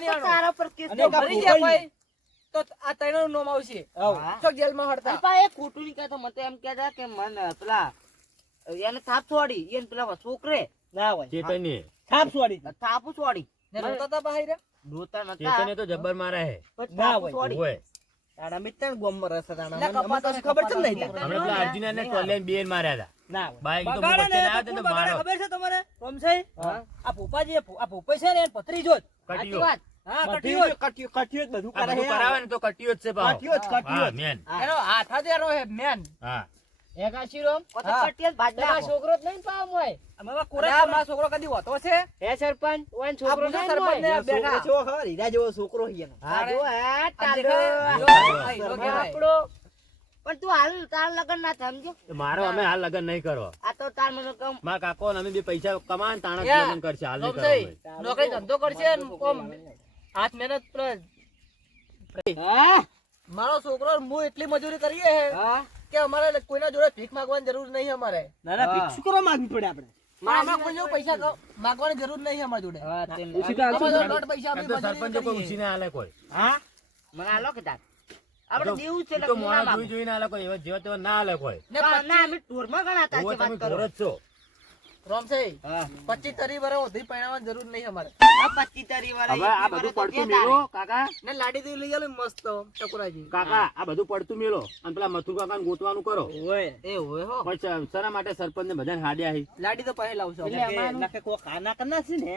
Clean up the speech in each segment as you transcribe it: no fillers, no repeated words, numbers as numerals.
તારા પર કેસ અને ભરી ગયા ભાઈ તો આ ત્રણનું નામ આવશે તો જેલમાં હડતા પા એ ખોટું નહીં કહેતો મને એમ કહેતા કે મન પેલા એને થાપ છોડી એને પેલા છોકરે ના હોય ચેતન્ય થાપ છોડી થાપુ છોડી ને રોતા તા બહાર રોતા નતા ચેતન્ય તો જબ્બર મારે હે ના થાપુ હોય. છોડી ઓય તારા મિત્ર ગોમમાં રસ હતા એટલે કપાસ મને ખબર છે ને નહીં હમણાં પેલા અર્જુનને ટોલિયન બેન માર્યા હતા ના હોય. બાઈક તો બગાડે વચ્ચે ને ના તો આવે તો કોણ બગાડે મારો ખબર છે તમારે રોમસાઈ હા. આ ભૂપાજી આ ભૂપાઈ છે ને એને પતરી જોત સાચી કટિયો વાત હા કટિયો કટિયો કટિયો જ બધું આ કરે બધું હે. કરાવે ને તો કટિયો જ છે પાછો. કટિયો જ, કટિયો હા જ. મેન એનો હાથ જ એનો હે મેન હા એ કાશીરામ કોતો હા. પટિયલ ભાજલા છોકરો જ નહીં પાવ મોય અમારા અરે કોરા આ મારો છોકરો કદી હોતો છે હે સરપંચ ઓન આ છોકરો પૂછો નહીં સરપંચ ને મોય. બેઠા છોકરો જેવો ખબર, હીરા જેવો છોકરો છે એનો. હા જો હે આ તાલો દેખાય? હીરો કહેવાય. આપણો પણ તું હાલ તાર લગન ના સમજો તો મારો અમે હાલ લગન નહીં કરો આ તો તાર મને કમ મારા કાકો ને અમે બે પૈસા કમાન તાણા જ યા, લગન કરશે હાલ નહીં કરો રોમસાઈ, અમે. નોકરી ધંધો કરશે ને ઓમ હાથ મહેનત પર હા મારો છોકરો હું એટલી મજૂરી કરીએ હે હા કે અમારે કોઈના જોડે ભીખ માંગવાની જરૂર નહીં અમારે ના ના ભીખ શું કરવા માંગવી પડે આપણે આમાં કોઈ જો પૈસા માંગવાની જરૂર નહીં અમારી જોડે હા તેમ અમારા જોડે દોઢ પૈસા એમ અમે તો મજૂરી સરપંચો કોઈ કરીએ. ઉછીને હાલે કોઈ હા મને આલો કે તાર આપણે દેવું છે ઈ તો મોણા જોઈ જોઈને હાલે કોઈ એવા જેવા તેવા ના હાલે કોઈ ને ના અમે ટૂરમાં ગણાતા ઓવે છે વાત તમે કરો ઘોર જ છો રોમસાઈ, હા 25-30 વર્ષ સુધી પરણાવવાની જરૂર નહીં અમારે આ 25 વાળા હવે આ બધું પડતું મેલો કાકા ને લાડી તો લઈ આલો મસ્ત ટકોરાજી કાકા આ બધું પડતું મેલો અને પેલા મથુર કાકા ગોતવાનું કરો ઓય એ હોય હો પછી શરા માટે સરપંચ ને બધાને હાડ્યા હી લાડી તો પહેલા લાવશો એટલે નકે કોઈ ખાના કરના છે ને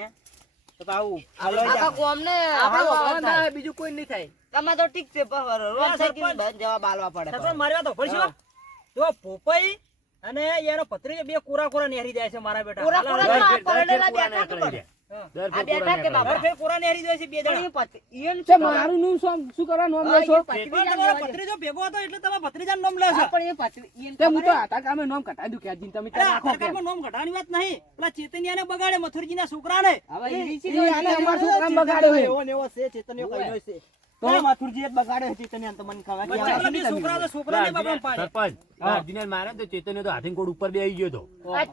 તો આવું આખા કોમને આપણે હાલવા વાળા ના થાય. હોય, બીજું કોઈ નહીં થાય તમે તો ઠીક છે પણ રોજ સાઈકલ બંધ જવાબ આલવા પડે સરપંચ મારી વાત ભરશો જો ભૂપાઈ અને એનો પતરી બે કોરા નેહરી જાય છે મારા બેટા કોરા કોરા હાલા, આ પરણેલા બેઠા કે કરી દે. આ દર બેઠા કે બાબા? દર ફેર કોરા નેહરી જાય છે બે પણ જણા એ પતિ- ઈયન તે મારું નું શું કરવા નામ લેશો પણ તમારો પતરી જો ભેગો હતો એટલે તમે ભત્રીજાનું નામ લેશો હા, પણ એ પતિ- ઈયન તે હું તો ખબર હતા કામે નામ કટાઈ દઉં કે આજીને તમે અરે ત્યાં આ રાખો કે સરકારમાં નામ ઘટાડવાની વાત નહીં પેલા ચેતન્યાને બગાડે મથુરજીના છોકરાને હવે ઈ છે ઈ આને અમારા છોકરાને બગાડ્યો છે. એવો ને એવો છે ચેતન્યો કઈનો છે તો માથુરજી જ બગાડે છે ચેતન્યા તો મને ખબર વચ્ચે પેલા બે છોકરા તો છોકરાને બાપા પાડે સરપંચ અર્જુને મારે ને તો ચેતન્ય તો હાથીન કોડ ઉપર બે આવી ગયો તો આ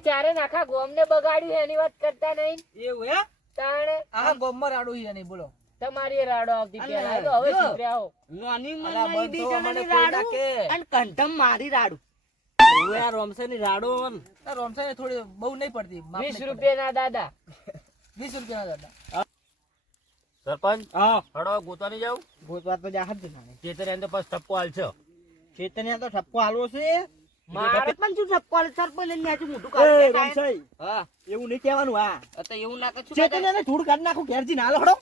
ચારે નાખા ગોમને બગાડ્યું છે એની વાત કરતા નહીં એવું હે તાણે આ ગોમમાં રાડું છે નહીં બોલો તમારી રાડો આવતી પહેલા તો હવે જો. સુધર્યા હો નાની અલા, મનાઈ બંધ બે થવા જણાની મને કોઈ રાડું નાખે. અને કંઠમ મારી રાડું ઓય આ રોમસેની રાડો આ રોમસાઈ થોડી બહુ નહીં પડતી 20 રૂપિયાના દાદા 20 રૂપિયાના દાદા સરપંચ હા હડો ગોતવાની જાવ ભૂતવાત તો જાહર જ નાને ચેતન્ય તો પછી ટપ્પો હાલશો ચેતન્યા તો ઠપકો હાલવો છે મારે પણ શું ઠપકો આલે? સરપંચ લઈને ન્યાથી મોઢું એ કાઢી દેખાય. રોમસાઈ હા એવું નહીં કહેવાનું હા તો એવું ના કશું ચેતન્યાને ધૂળ કાઢી નાખું ઘેરથી ના હળો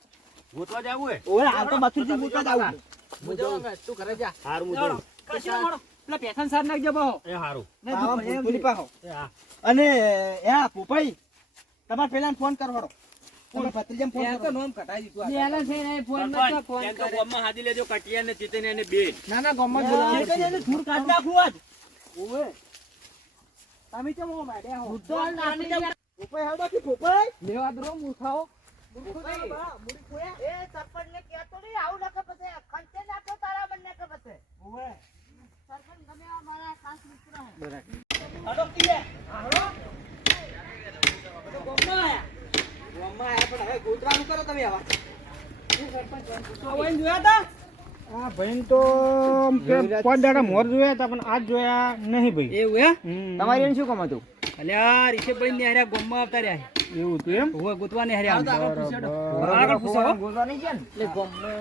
ગોતવા જાવું હે ઓય હાલ તો માથુરજી મૂકવા જ આવું હું જાઉં ને, તું ઘરે જા હારું હું જોઉં. કશું ના મળો. પેલા પેશન સાર નાખજો બહો એ હારું આવા ભૂતપુરી પાહો. એ હા અને હા ભૂપાઈ તમારે પેલા ફોન કરો હળો તમે ભત્રીજાને ફોન કરો નામ કટાઈ દીધું પેલા છે ને ફોન માં તો ફોન કરે ગામમાં હાદી લેજો કટિયા ને ચેતન્ય ને બે ના ના ગોમમાં જ ચેતન્યાને બોલાવો. ધૂળ કાઢી નાખું આજ ઓય તમે કેમ હો માડ્યા હો તો આપણે જેમ ભૂપાઈ હાલ બાકી ભૂપાઈ લેવા દો મૂર્ખાઓ એ સરપંચને કહેતો નહીં, આવું નાખે પછી ખંચે નાખો તારા બંને કે પછી. ઓય સરપંચ તમે આ મારા ખાસ મિત્ર હે. હડો કીએ હડો ગોમમાં આયા પણ હવે ગોતવાનું કરો તમે આવા ઓય જોયા તા આ ભાઈ તો 5 દાડા મોર જોયા હતા પણ આજ જોયા નહીં ભાઈ એવું હે તમારી એને શું કામ હતું અલ્યા રિષભભાઈ ને હાર્યા ગોમમાં આવતા રહ્યા એવું હતું એમ હોવે ગોતવા ને હાર્યા બરાબર. આગળ પૂછો હો. ગોતવાની છે ને એટલે ગોમમાં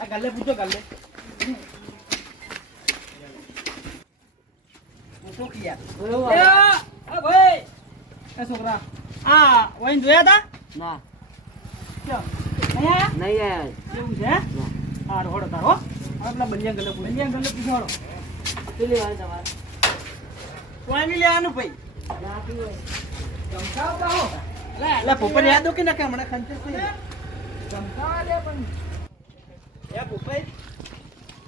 આ ગલ્લે પૂછો ગલ્લે પૂછો કિયા એ ભાઈ એ છોકરા આ ઓય જોયા તા ના ક્યાં? અહીંયા નહીં આયા. એવું છે હા રોડો તારો આ પેલા બંને ગલ્લે પૂછો અહીંયા ગલ્લે પૂછવાડો પેલી વાર તમારે. કોઈ લેવાનું ભાઈ ચમકાવતા હો એટલે ભૂપન યાદ હો કે ના કે હમણાં ખંચર થઈ ચમકાવા દે પણ એ ભૂપાઈ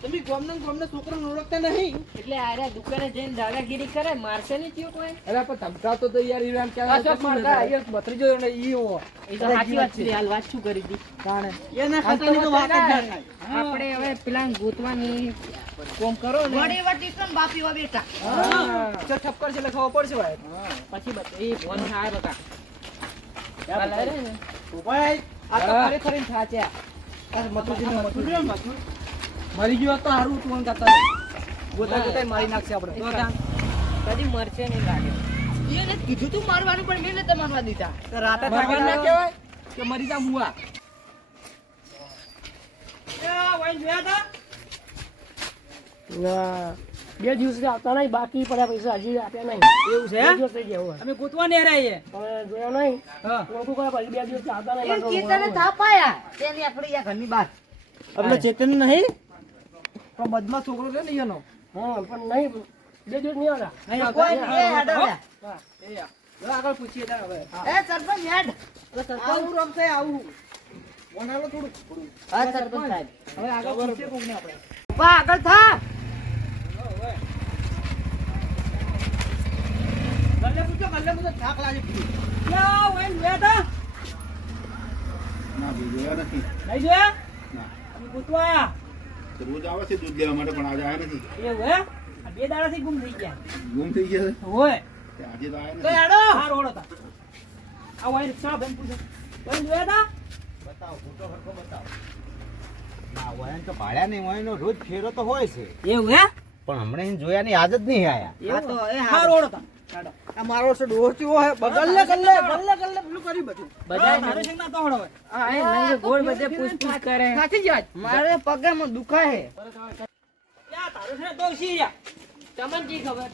તમે ગોમના છોકરાને ઓળખતા નહીં એટલે આરે દુકાને જઈને દાદાગીરી કરે મારશે નહીં થયું કોઈ અરે પણ ધમકાવતો તો યાર ઈરાન કેવા કશો મારતા, અહીંયા બત્રીજો ને ઈ હો એ તો સાચી વાત છે હાલ વાત શું કરી દી એના ખાતાની તો વાત જ ના થાય આપણે હવે પેલા ગોતવાની કોમ કરો ને વડી વટી તો ને બાપી વા બેટા. ચલ ઠપકર છે એટલે ખબર પડશે ભાઈ પછી એ ફોન થાય બકા કાલે રે ને આ તો ખરેખર ઈ થાચ્યા. આ મથુરજીને મરી ગયો તો હારું તું એમ કરતા નહીં. ગોતા મારી નાખશે આપણે. કદી મરશે નહીં લાગે. એને કીધું તું મારવાનું પણ મેં નતા મારવા દીધા. તો રાતે થાકે ના કહેવાય કે મરી જા મુઆ. બે દિવસ આવતા નહીં, બાકી પડ્યા પૈસા હજી આપ્યા નહીં. એવું છે? બે દિવસ થઈ ગયા હવે. અમે ગોતવા નહીં રહ્યા હવે જોયા નહીં. હા. ઓળખું કરે પછી બે દિવસ આવતા નહીં. એ ચેતને થાપ આયા તેની આપણી આ ઘરની બહાર. આપણે ચેતન નહીં પણ બદમાશ છોકરો છે ને એનો. હા પણ નહીં, બે દિવસ નહીં આવતા. નહીં કોઈ નહીં, એ હેડો લે. હા, એ આ. હવે આગળ પૂછીએ તાર હવે. એ સરપંચ હેડ. આવું રમશે આવું. વણાલો થોડું. હા સરપંચ સાહેબ. હવે આગળ પૂછીએ કોકને આપણે. પા આગળ થા. ગલ્લે પૂછો થાક લાગે પૂછો. ક્યાં વૈન જોયા તા? ના ભાઈ જોયા નથી. નહીં જોયા? ના. અમે ગોતવા આયા. રોજ આવે છે દૂધ લેવા માટે પણ આજે આવ્યા નથી. એવું હે? આ 2 દાડાથી ગુમ થઈ ગયા. ગુમ થઈ ગયા છે. હોય. તે આજે તો આવ્યા તો નથી. હેડો. હા રોડ હતા. આ વૈન રિક્ષા બેન પૂછો. વૈન જોયા તા? ના વયન તો ભાડ્યા નહીં વયનો રોજ ફેરો તો હોય છે એવું હે? પણ હમણાં એને જોયા ની આદત નહીં આયા આ તો એ હા રોડ હતા. હેડો. આ મારો છે ડોહચીઓ હે. ગલ્લે પેલું કરી બધું. બધા મારે છે ના તો હડો હવે. હા, એ નહીં તો ગોળ બધે પૂછપૂછ કરે. થાકી ગયા. મારે પગમાં દુખાય હે. ક્યાં તારું છે ને તો શીર્યા. તમને જી ખબર.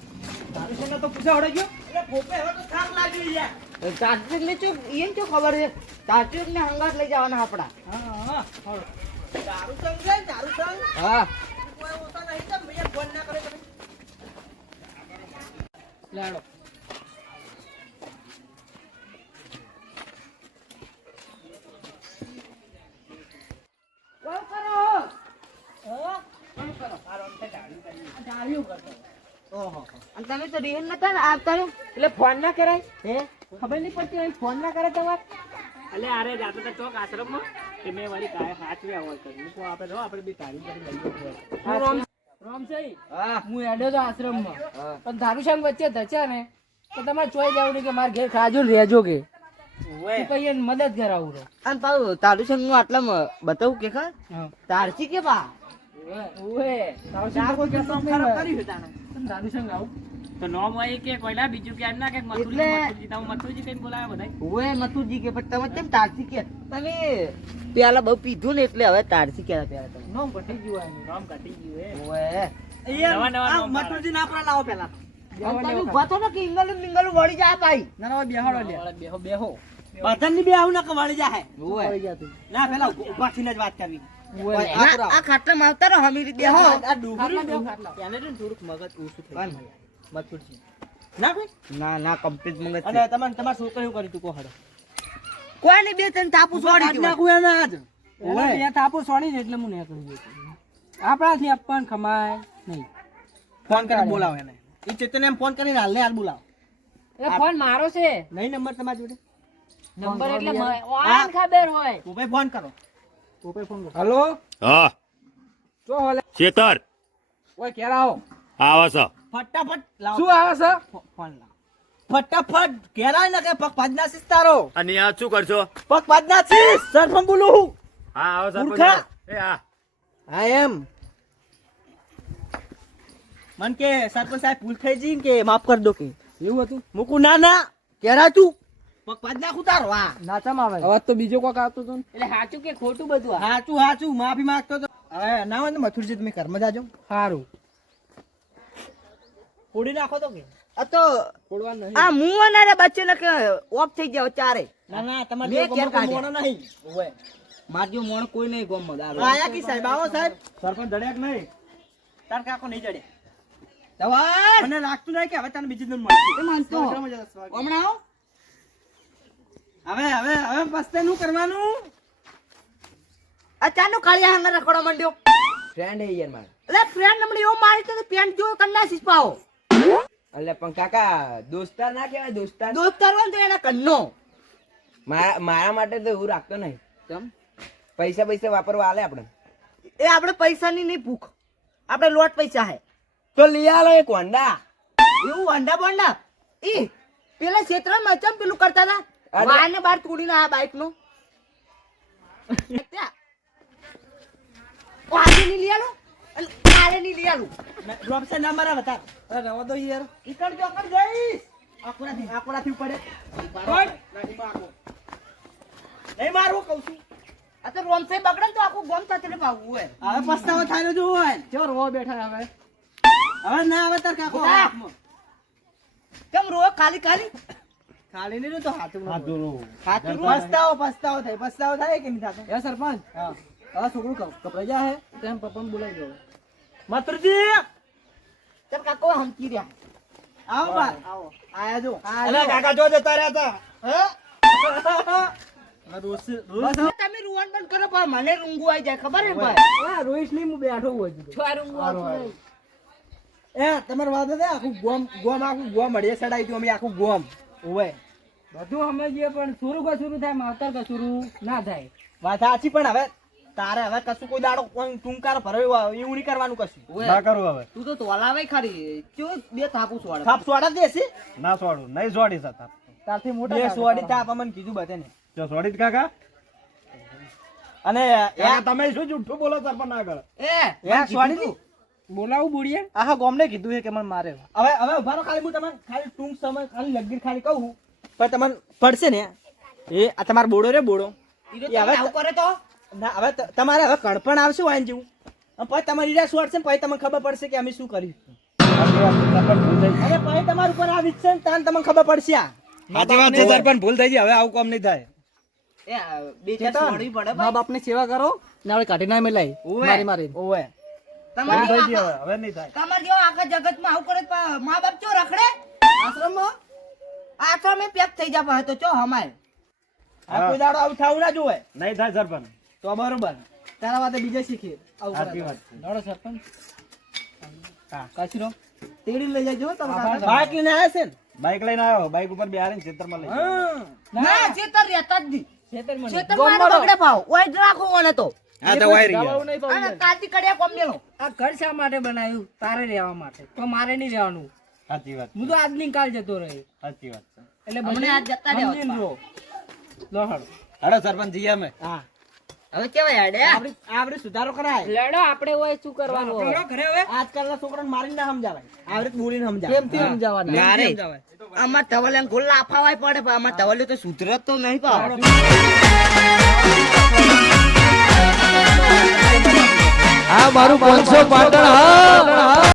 તારું છે ને તો પૂછા હડો ગયો. એટલે પોપે હવે તો થાક લાગી ગયા. તાત્વિક ને ચો એમ ચો ખબર છે તાત્વિક ને હંગાત લઈ જવાના આપડા. હા હડો. દારૂ સંગ છે દારૂ સંગ. હા કોઈ ઓછા નહીં તો ભૈયા ફોન ના કરે તમે. લાડો. કોણ કરો? ઓહો. અને તમે તો રીહન નતા ને આપતા ને એટલે ફોન ના કરાય. હે ખબર નહીં પડતી હોય, ફોન ના કરે તમારે. એટલે અરે જાતો તો ચોક આશ્રમમાં કે મેં વાળી કાય સાચવ્યા હોય કર્યું તો આપણે જો આપણે બી તારી કરી લઈએ. રામ છે હા હું હેડ્યો તો આશ્રમમાં, હા. પણ ધારુશ્યામ વચ્ચે ધચ્યા ને તો તમારે ચોઈ જવું નહીં કે મારે ઘેર ખાજો ને રહેજો કે ઓય. પછી એને મદદ કરાવું રહો. અને પાછું તાલુસંગ નું આટલામાં બતાવું કે ખા તારસી કે બા ઓએ ધારુશ્યામ કોઈ કહેતો જ નહીં ખરાબ હોય. કર્યું છે તાણે. તમે ધારુશ્યામ આવું તો નોમ હોય કે કોઈલા બીજું કે ના કે એટલે મથુરજી કઈ બોલાવે બધા ઓએ મથુરજી કે પણ તમે કેમ તારસી કે તમે પેલા બહુ પીધું ને એટલે હવે તારસી કે પેલા તમે નોમ ઘટી ગયું હોય. નોમ કાઢી ગયું હે ઓએ અહીંયા નવા આ નોમ મથુરજી ના આપણા લાવો પેલા. તમે ઉભા થો ને કે ઇંગલું મિંગલું વળી જાય ભાઈ. ના ના બેહાડો લે. બેહો બેહો બધાની બે આવું ના કવાળી જાય. ઓએ ના પેલા ઉભા થઈને જ વાત કરવી. ના, આ ખાટલામાં આવતા રહો હમીરી બેહો આ ડુંગળી ખાટલા બેહો, ડુંગળી. ખાટલા. એને છે ને થોડુંક મગજ ઓછું થઈ કોણ? ગયું. મથુરજી. ના કોઈ? ના ના કમ્પ્લીટ મંગત અને તમારે તમારે છોકરો એવું કર્યું તું કો હડો. કોઈ નહીં બે ત્રણ તાપુ છોડી આજ દો નાખું એને આજ. ઓય. બે થાપો છોડી ને એટલે હું નીકળી ગયો. આપણાથી આપણ ખમાય નહીં. ફોન કરીને બોલાવો એને. ઈ ચેતન એમ ફોન કરીને હાલ ને હાલ બોલાવો. એટલે ફોન મારો છે. નહીં નંબર તમારી જોડે? નંબર એટલે ઓન ખબર હોય. પોપે ફોન કરો. પોપે ફોન કરો. હલો. હા જો હોલે. શેતર ઓય કેરા આવો. આવો છો ફટાફટ લાવો. શું આવે છે? ફોન લાવો. ફટાફટ ઘેરાય ને કે પગ પાદના સીસ તારો. અને આ શું કરશો પગ પાદના સીસ. સરપંચ બોલું હું. હા આવો સરપંચ મૂર્ખા. એ હા હા એમ. મન કે સરપંચ સાહેબ ભૂલ થઈ જઈ કે માફ કરી દો કે એવું હતું. મૂકું ના ના કેરા તું પગ પાદના ઉતારો. હા નાચમ આવે. અવાજ તો બીજો કોક આવતો હતો. એટલે સાચું કે ખોટું બધું આ? હાચું હાચું માફી માંગતો તો. હવે ના હોય ને મથુરજી તમે ઘરમાં જાજો. સારું. ફોડી નાખો તો કે આ તો ફોડવા નહીં. આ મું અને બચ્ચે ને કે ઓફ થઈ જાવ ચારે ના ના તમારે મેં જેવો ઘેર ગમો કાઢ્યા. મોણો નહીં. ઓવે. મારજો મોણ કોઈ નહીં ગોમ દારૂ આયા કી સાહેબ આવો સાહેબ. સરપંચ જડ્યા કે નહીં? તાર કાકો નહીં જડે. જવાન મને લાગતું નહીં કે હવે તને બીજી દિન મળશે. એ માનતો હમણાં આવો હવે પસ્તે નું કરવાનું. અચાનક કાળિયા હાંગર રખડવા માંડ્યો ફ્રેન્ડ હે યાર મારે એટલે ફ્રેન્ડ નંબર એવો મારી તો પેન્ટ જો કન્ના સિપાઓ એટલે પણ કાકા દોસ્તાર ના કહેવાય દોસ્તાર દોસ્તાર વન તો એના કન્નો મારા માટે તો એવું રાખતો નહીં કેમ પૈસા પૈસા વાપરવા આલે આપણે એ આપણે પૈસાની નહીં ભૂખ આપણે લોટ પૈસા હે તો લઈ આલો એક હોન્ડા એવું વાંડા બોંડા ઈ પેલા ક્ષેત્રમાં ચમ પેલું કરતા હતા અરે. વાને બાર તોડીને આ બાઈક નું ત્યાં. ઓ, આજે નહીં લઈ આલું? અને કાલે નહીં લઈ આલું? ડ્રોપ છે ના મારા બતા. અરે રવા દો યાર. ઈકડ જો કર જઈશ. આકોડાથી પડે. કોણ? નહીં મારું કહું છું. આ તો રોમસે બગડે ને તો આખું ગોમ સાથે ભાગવું હોય. હવે પસ્તાવો થાય જો હોય. જો રોવા બેઠા હવે. હવે ના આવે તાર કાકો. ઉભા. કેમ રો ખાલી ખાલી? ખાલી નહીં તો હાથું હાથું રો. હાથું રો. પસ્તાવો થાય કે નહીં થતો? એ સરપંચ. હા. હવે છોકરું કપડાઈ જા હે. તેમ પપ્પાને બોલાવી દો. માતરજી ચાલ કાકો હમકી રહ્યા. આવો બાર. આવો. આયા જો. અલા કાકા જો જતા રહ્યા હતા. બસ તમે રૂવાન બંધ કરો પણ મને રૂંગું આવી જાય ખબર હે ભાઈ. રોહિત નહીં હું બેઠો હોય છું. છોરું એ તમારે વાત છે આખું આખું ગોમ અડીએ સડાઈ તું અમે આખું ગોમ ઓવે બધું સમજીએ પણ સુરું કો સુરું થાય માવતર કો સુરું ના થાય. વાત સાચી પણ હવે તારે હવે કશું કોઈ દાડો કોઈ ટૂંકાર ભરાયો એવું નહીં કરવાનું કશું ના કરું હવે. તું તો તોલાવે ખરી ક્યો બે થાપું છોડે. થાપ સોડા દેસી ના છોડું નહીં છોડી શકતા. તારથી મોટા બે સોડી થાપ અમને કીધું બધાને જો છોડી જ કાકા. અને કાકા, તમે શું જુઠ્ઠું બોલો સરપંચ આગળ? એ સોડી દી બોલાવું બુડીએ આખા ગોમને કીધું છે કે મને મારે હવે ઉભા રહો ખાલી હું તમને ખાલી ટૂંક સમય ખાલી લગીર ખાલી કહું પણ તમને પડશે ને એ આ તમારો બોડો રે બોડો ઈ તો તમે આવું કરે તો ના હવે તમારે હવે કણપણ આવશે વાન જેવું અને પછી તમારી રીડા શોર્ટ છે ને પછી તમને ખબર પડશે કે અમે શું કર્યું સરપંચ ભૂલ થઈ ગઈ. અરે પછી તમારા ઉપર આવી છે ને તાન તમને ખબર પડશે આ સાચી વાત છે સરપંચ, ભૂલ થઈ ગઈ. હવે આવું કામ નહીં થાય. એ બે ચાર છોડવી પડે મા ભાઈ. બાપની સેવા કરો ને આપણે કાઢી ના મેલાય મારી મારી ઓવે તમારે ભૂલ થઈ ગઈ જેવા હવે. હવે નહીં થાય. તમારે જેવા આખા જગતમાં આવું કરે તો મા બાપ ચો રખડે આશ્રમમાં આશ્રમે પેક થઈ જાય તો ચો હમાય. આ કોઈ દાડો આવું થવું ના જોવે નહીં થાય સરપંચ. તો બરોબર તારા વાતે બીજે શીખીએ આવું સાચી કરે વાત છે. દોડો સરપંચ. હા કાશીનો તેડી લઈ જજો તમે આભાર. બાઈક લઈને આવ્યા છે ને બાઈક લઈને આવ્યો, બાઈક ઉપર બેહારીને ખેતરમાં લઈ ગયો. ના ચેતર રહેતા જ નહીં. ખેતરમાં ચેતર મારે બગડે ભાવ ઓય જ રાખો મને તો હા તો વાયરી ગયા. દવાઓ નહીં પાવું અને કાતી કડિયા કોમ દેલો. આ ઘર શા માટે બનાવ્યું? તારે રહેવા માટે. તો મારે નહીં રહેવાનું. સાચી વાત હું તો આજની કાલ જતો રહ્યો. સાચી વાત છે. એટલે અમને બધું આજ જતા રહેવા સમજીને રહો. લો હાલો. હાલો સરપંચ જઈએ અમે. હા હવે કેવાય હેડે આપણે સુધારો કરાય લડો આપણે હોય શું કરવાનું હવે? ઘરે હવે આજકાલના છોકરાને મારીને ના સમજાવાય આવડે બોલીને સમજાવે કેમથી સમજાવવાના મારે આમાં ટવલે ગોલ લાફાવાય પડે પણ આમાં ટવલે તો સુધરત તો નહીં પાવ. આ મારું 500 પાટણ હા